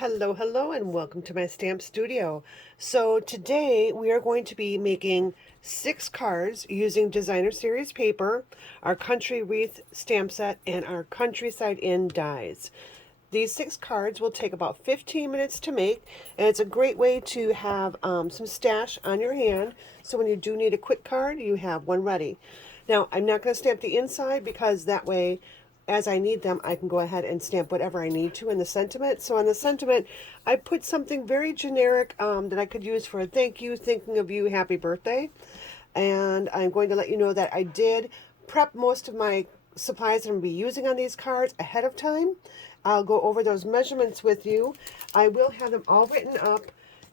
Hello, hello, and welcome to my stamp studio. So today we are going to be making 6 cards using designer series paper, our Country Wreath Stamp Set, and our Countryside In dies. These 6 cards will take about 15 minutes to make, and it's a great way to have some stash on your hand, so when you do need a quick card, you have one ready. Now, I'm not going to stamp the inside because that way, as I need them, I can go ahead and stamp whatever I need to in the sentiment. So on the sentiment, I put something very generic that I could use for a thank you, thinking of you, happy birthday. And I'm going to let you know that I did prep most of my supplies that I'm going to be using on these cards ahead of time. I'll go over those measurements with you. I will have them all written up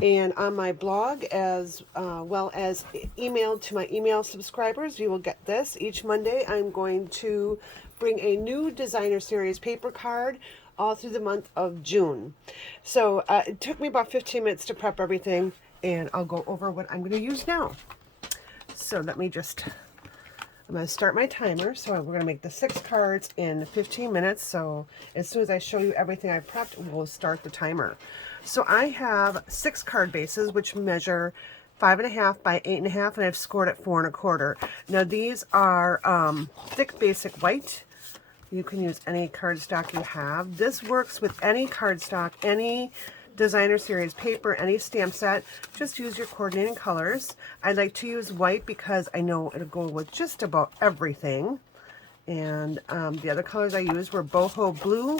and on my blog, as well as emailed to my email subscribers. You will get this each Monday. I'm going to bring a new designer series paper card all through the month of June. So it took me about 15 minutes to prep everything, and I'll go over what I'm going to use now. So let me just, I'm going to start my timer. So we're going to make the 6 cards in 15 minutes. So as soon as I show you everything I prepped, we'll start the timer. So I have 6 card bases, which measure 5.5 by 8.5, and I've scored at 4 1/4. Now these are thick basic white. You can use any cardstock you have. This works with any cardstock, any designer series paper, any stamp set. Just use your coordinating colors. I like to use white because I know it'll go with just about everything. And the other colors I used were boho blue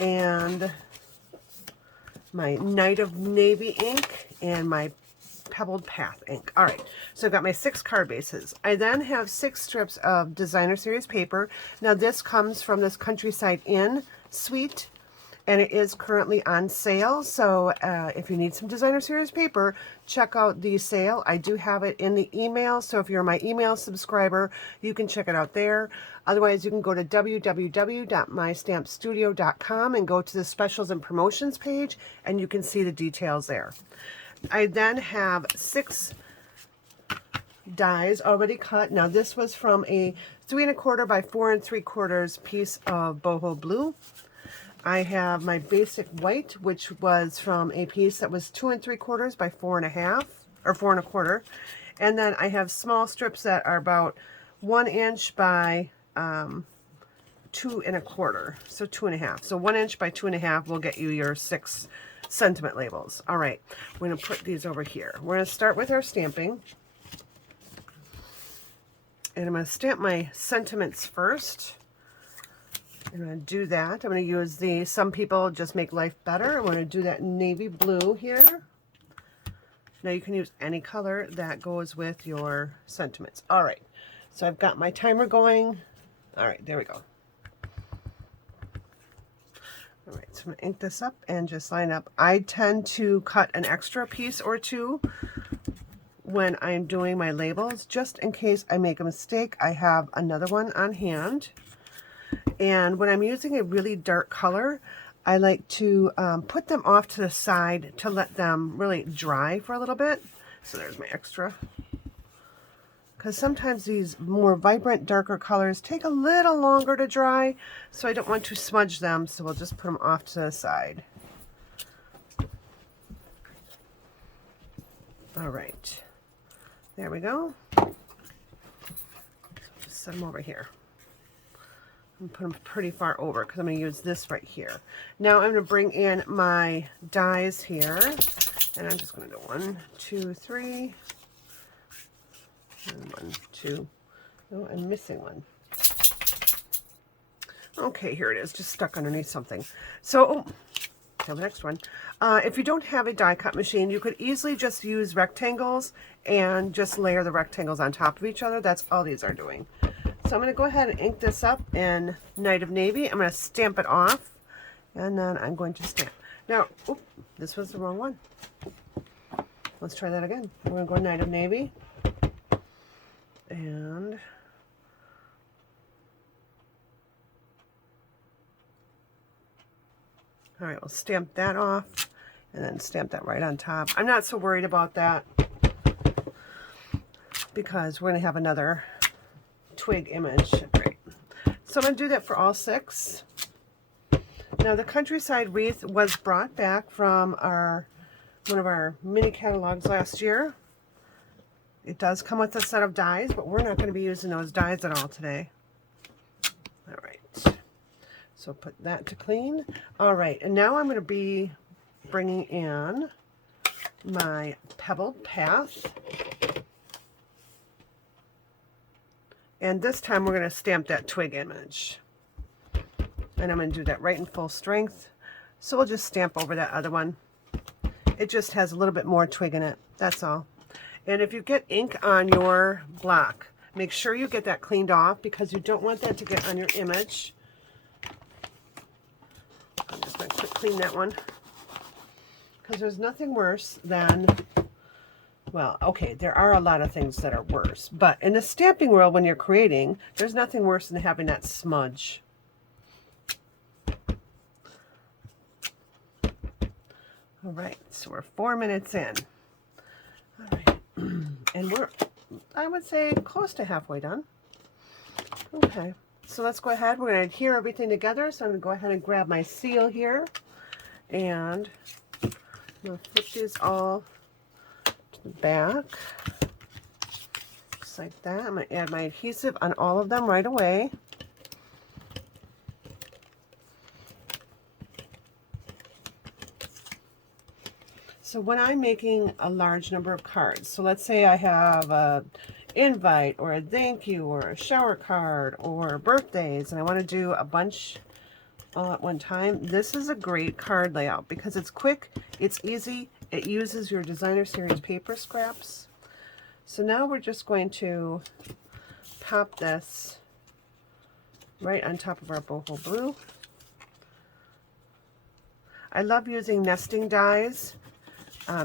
and my Night of Navy ink and my Pebbled Path ink. All right, so I've got my 6 card bases. I then have 6 strips of designer series paper. Now this comes from this Countryside In suite, and it is currently on sale. So if you need some designer series paper, check out the sale. I do have it in the email, so if you're my email subscriber, you can check it out there. Otherwise, you can go to www.mystampstudio.com and go to the specials and promotions page, and you can see the details there. I then have 6 dies already cut. Now this was from a 3 1/4 by 4 3/4 piece of boho blue. I have my basic white, which was from a piece that was 2 3/4 by 4 1/2 or 4 1/4. And then I have small strips that are about 1 inch by 2 1/4, so 2 1/2. So 1 inch by 2 1/2 will get you your 6 sentiment labels. All right, we're going to put these over here. We're going to start with our stamping. And I'm going to stamp my sentiments first. I'm going to do that. I'm going to use the Some People Just Make Life Better. I'm going to do that in navy blue here. Now you can use any color that goes with your sentiments. All right, so I've got my timer going. All right, there we go. All right, so I'm going to ink this up and just line up. I tend to cut an extra piece or two when I'm doing my labels, just in case I make a mistake. I have another one on hand. And when I'm using a really dark color, I like to put them off to the side to let them really dry for a little bit. So there's my extra. Because sometimes these more vibrant, darker colors take a little longer to dry, so I don't want to smudge them, so we'll just put them off to the side. All right, there we go. Just set them over here. And put them pretty far over because I'm going to use this right here. Now I'm going to bring in my dies here, and I'm just going to do 1, 2, 3. And 1, 2. Oh, I'm missing one. Okay, here it is, just stuck underneath something. So, the next one. If you don't have a die cut machine, you could easily just use rectangles and just layer the rectangles on top of each other. That's all these are doing. So I'm going to go ahead and ink this up in Night of Navy. I'm going to stamp it off, and then I'm going to stamp. Now, oops, this was the wrong one. Let's try that again. We're going to go Night of Navy. And all right, we'll stamp that off and then stamp that right on top. I'm not so worried about that because we're going to have another twig image. Right. So I'm going to do that for all 6. Now Now the Countryside Wreath was brought back from one of our mini catalogs last year. It does come with a set of dies, but we're not going to be using those dies at all today. All right, so put that to clean. All right, and now I'm going to be bringing in my pebbled path. And this time we're going to stamp that twig image. And I'm going to do that right in full strength. So we'll just stamp over that other one. It just has a little bit more twig in it, that's all. And if you get ink on your block, make sure you get that cleaned off because you don't want that to get on your image. I'm just going to quick clean that one. Because there's nothing worse than, well, okay, there are a lot of things that are worse. But in the stamping world, when you're creating, there's nothing worse than having that smudge. All right, so we're 4 minutes in. All right, and we're, I would say, close to halfway done. Okay, so let's go ahead. We're going to adhere everything together. So I'm going to go ahead and grab my seal here. And I'm going to flip these all to the back. Just like that. I'm going to add my adhesive on all of them right away. So when I'm making a large number of cards, so let's say I have a invite or a thank you or a shower card or birthdays, and I want to do a bunch all at one time, this is a great card layout because it's quick, it's easy, it uses your designer series paper scraps. So now we're just going to pop this right on top of our boho blue. I love using nesting dies.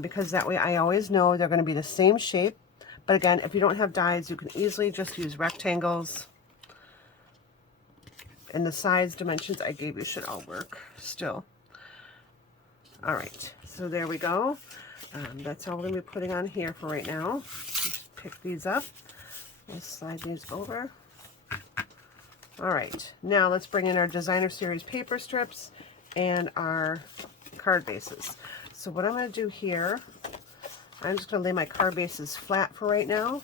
Because that way I always know they're going to be the same shape. But again, if you don't have dies, you can easily just use rectangles. And the size dimensions I gave you should all work still. All right, so there we go. That's all we're going to be putting on here for right now. Just pick these up. We'll slide these over. All right, now let's bring in our designer series paper strips and our card bases. So what I'm going to do here, I'm just going to lay my card bases flat for right now.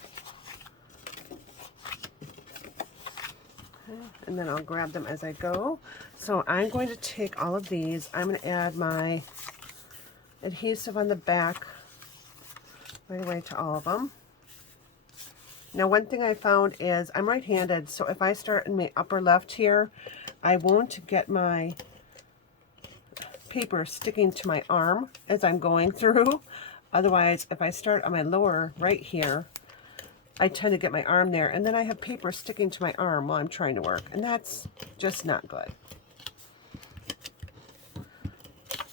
Okay, and then I'll grab them as I go. So I'm going to take all of these. I'm going to add my adhesive on the back right away to all of them. Now one thing I found is I'm right-handed, so if I start in my upper left here, I won't get my paper sticking to my arm as I'm going through. Otherwise, if I start on my lower right here, I tend to get my arm there, and then I have paper sticking to my arm while I'm trying to work, and that's just not good.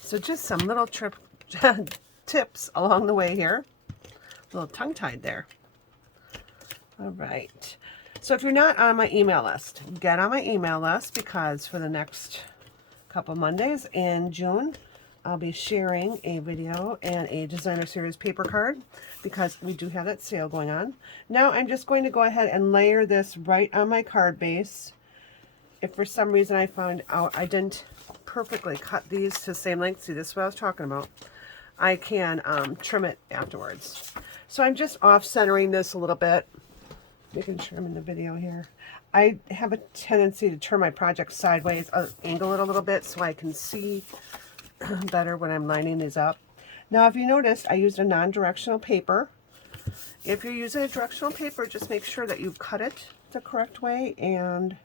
So just some little tips along the way here. A little tongue-tied there. All right. So if you're not on my email list, get on my email list because for the next couple Mondays in June, I'll be sharing a video and a designer series paper card because we do have that sale going on. Now I'm just going to go ahead and layer this right on my card base. If for some reason I found out I didn't perfectly cut these to the same length, see, this is what I was talking about, I can trim it afterwards. So I'm just off-centering this a little bit, making sure I'm in the video here. I have a tendency to turn my project sideways, angle it a little bit so I can see better when I'm lining these up. Now, if you noticed, I used a non-directional paper. If you're using a directional paper, just make sure that you've cut it the correct way and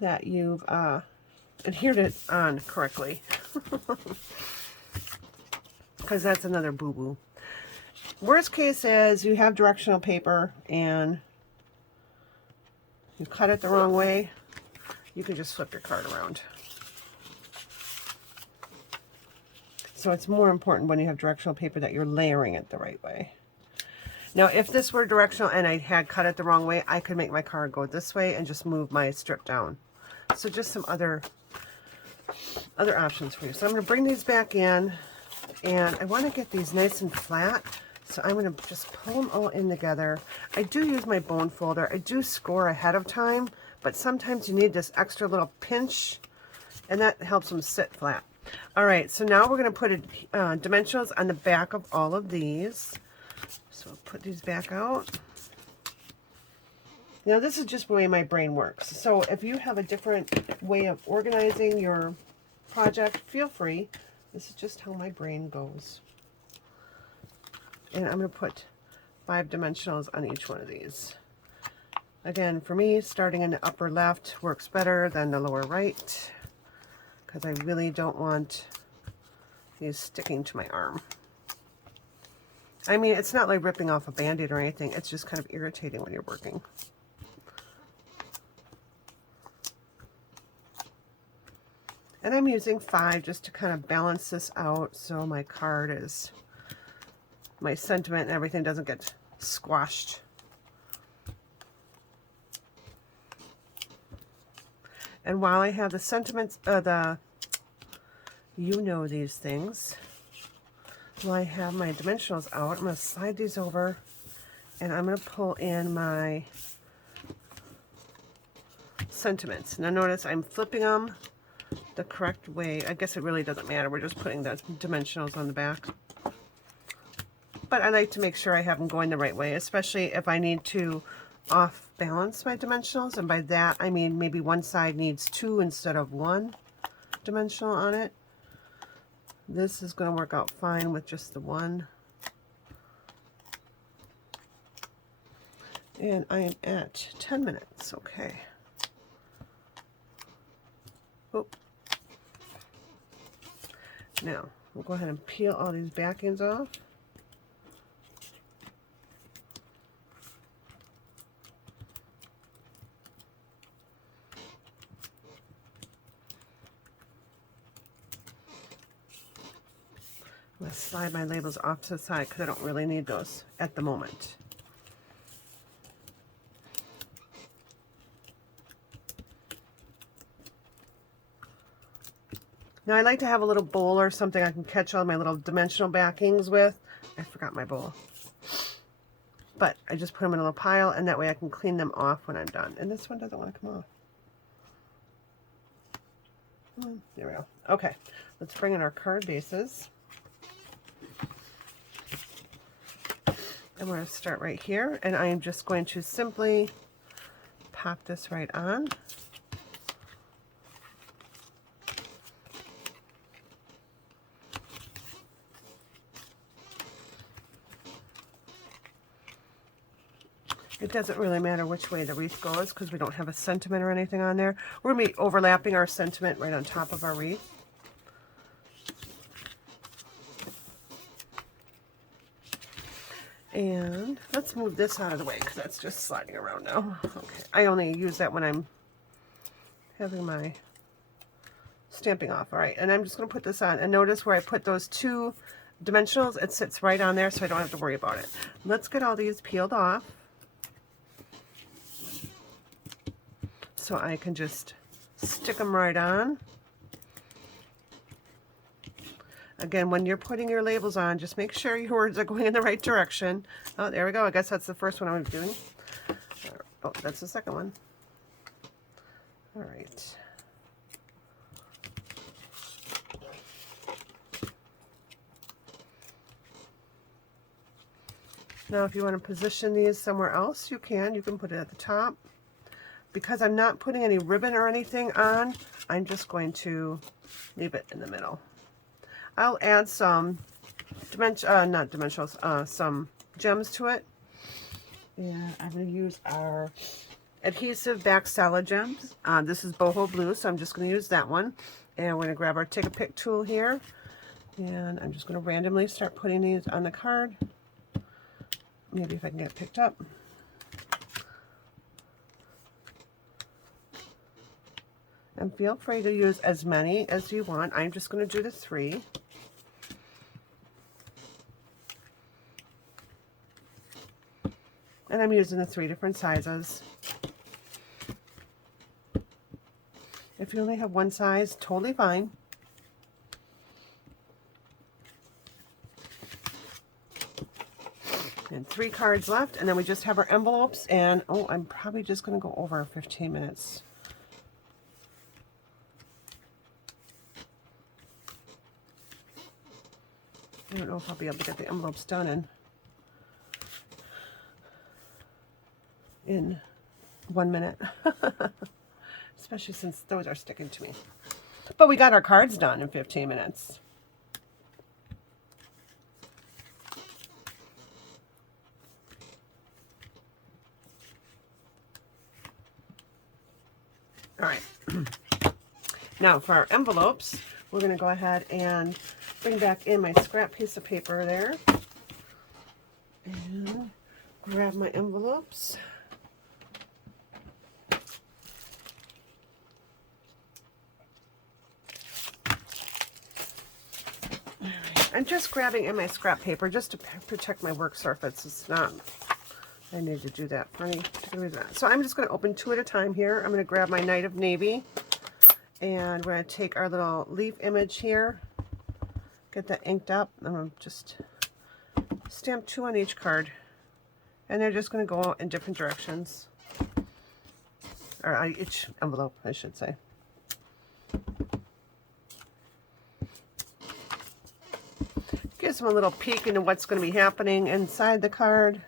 that you've adhered it on correctly. Because that's another boo-boo. Worst case is you have directional paper and you cut it the wrong way, you can just flip your card around. So it's more important when you have directional paper that you're layering it the right way. Now, if this were directional and I had cut it the wrong way, I could make my card go this way and just move my strip down. So just some other options for you. So I'm going to bring these back in, and I want to get these nice and flat. So I'm going to just pull them all in together. I do use my bone folder. I do score ahead of time, but sometimes you need this extra little pinch and that helps them sit flat. All right, so now we're going to put dimensionals on the back of all of these. So put these back out. Now this is just the way my brain works. So if you have a different way of organizing your project, feel free. This is just how my brain goes. And I'm going to put 5 dimensionals on each one of these. Again, for me, starting in the upper left works better than the lower right, because I really don't want these sticking to my arm. I mean, it's not like ripping off a Band-Aid or anything. It's just kind of irritating when you're working. And I'm using 5 just to kind of balance this out so my card is, my sentiment and everything doesn't get squashed. And while I have the sentiments, you know these things, while I have my dimensionals out, I'm going to slide these over and I'm going to pull in my sentiments. Now notice I'm flipping them the correct way. I guess it really doesn't matter. We're just putting the dimensionals on the back. But I like to make sure I have them going the right way, especially if I need to off balance my dimensionals. And by that, I mean maybe one side needs 2 instead of 1 dimensional on it. This is going to work out fine with just the 1. And I am at 10 minutes. Okay. Oh. Now, we'll go ahead and peel all these backings off. I'm going to slide my labels off to the side because I don't really need those at the moment. Now I like to have a little bowl or something I can catch all my little dimensional backings with. I forgot my bowl. But I just put them in a little pile, and that way I can clean them off when I'm done. And this one doesn't want to come off. There we go. Okay, let's bring in our card bases. And we're going to start right here, and I am just going to simply pop this right on. It doesn't really matter which way the wreath goes because we don't have a sentiment or anything on there. We're going to be overlapping our sentiment right on top of our wreath. And let's move this out of the way because that's just sliding around now. Okay, I only use that when I'm having my stamping off. All right, and I'm just going to put this on. And notice where I put those 2 dimensionals, it sits right on there so I don't have to worry about it. Let's get all these peeled off so I can just stick them right on. Again, when you're putting your labels on, just make sure your words are going in the right direction. Oh, there we go. I guess that's the first one I'm doing. Oh, that's the second one. All right. Now, if you want to position these somewhere else, you can. You can put it at the top. Because I'm not putting any ribbon or anything on, I'm just going to leave it in the middle. I'll add some some gems to it. And I'm going to use our adhesive back salad gems. This is boho blue, so I'm just going to use that one. And we're going to grab our take a pick tool here. And I'm just going to randomly start putting these on the card. Maybe if I can get it picked up. And feel free to use as many as you want. I'm just going to do the 3. And I'm using the 3 different sizes. If you only have one size, totally fine. And 3 cards left, and then we just have our envelopes. And oh, I'm probably just going to go over 15 minutes. don't know if I'll be able to get the envelopes done in 1 minute. Especially since those are sticking to me. But we got our cards done in 15 minutes. All right. Now for our envelopes, we're going to go ahead and bring back in my scrap piece of paper there. And grab my envelopes. I'm just grabbing in my scrap paper just to protect my work surface. It's not, I need to do that for any particular reason. So I'm just going to open 2 at a time here. I'm going to grab my Night of Navy, and we're going to take our little leaf image here, get that inked up. I'm going to just stamp 2 on each card, and they're just going to go out in different directions, or on each envelope, I should say. Gives them a little peek into what's going to be happening inside the card.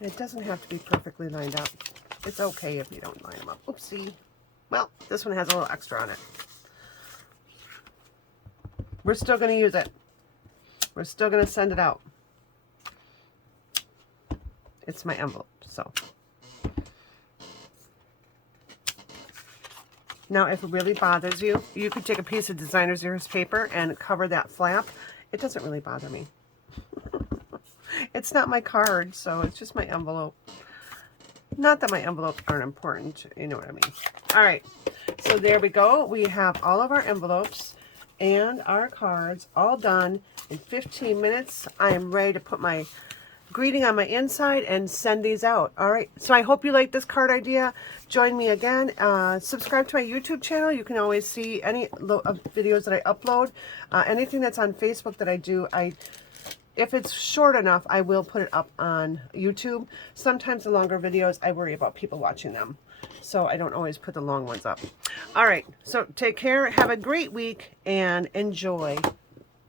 And it doesn't have to be perfectly lined up. It's okay if you don't line them up. Oopsie. Well, this one has a little extra on it. We're still going to use it. We're still going to send it out. It's my envelope, so. Now, if it really bothers you, you could take a piece of designer series paper and cover that flap. It doesn't really bother me. It's not my card, so it's just my envelope. Not that my envelopes aren't important, you know what I mean. All right, so there we go. We have all of our envelopes and our cards all done in 15 minutes. I am ready to put my greeting on my inside and send these out. All right, so I hope you like this card idea. Join me again. Subscribe to my YouTube channel. You can always see any videos that I upload. Anything that's on Facebook that I do, if it's short enough, I will put it up on YouTube. Sometimes the longer videos, I worry about people watching them, so I don't always put the long ones up. All right, so take care. Have a great week and enjoy.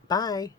Bye.